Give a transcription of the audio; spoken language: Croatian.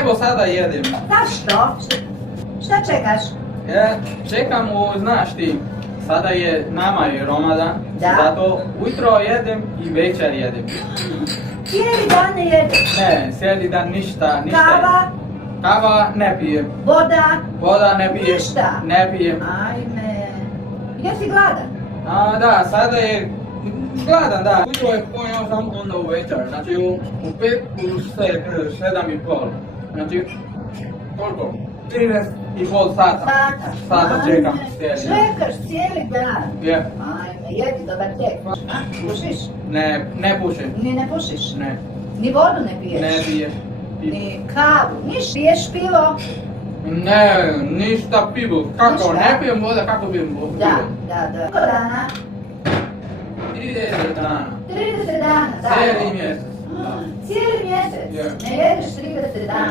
Evo sada jedem. Zašto? Šta čekaš? Ja čekam znaš ti, sada je nama je Ramadan, Da. zato ujutro jedem i večer jedem. Cijeli dan ne jedeš. Ne, cijeli dan ništa. Kava? Kava ne pijem. Voda? Ne pijem. Ništa? Ne pijem. Ajme. Jesi gladan? Da, sada je gladan, da. Ujutro je pojao sam onda u večer, znači u 7:30. Znači, koliko? 13,5 sata. Sada čekam cijeli dan. Čekaš cijeli dan? Je. Ajme, jedi dobar tek. A, pušiš? Ne pušim. Ni ne pušiš? Ne. Ni vodu ne piješ? Ne pijem. Ni kavu? Niš? Piješ pivo? Ne, ništa pivo. Kako? Ništa? Ne pijem voda, kako pijem pivo? Da. Koliko dana? 30 dana. 30 dana, da. Cijeli mjesec. Cijeli mjesec? Je. Ne jedeš 30 dana?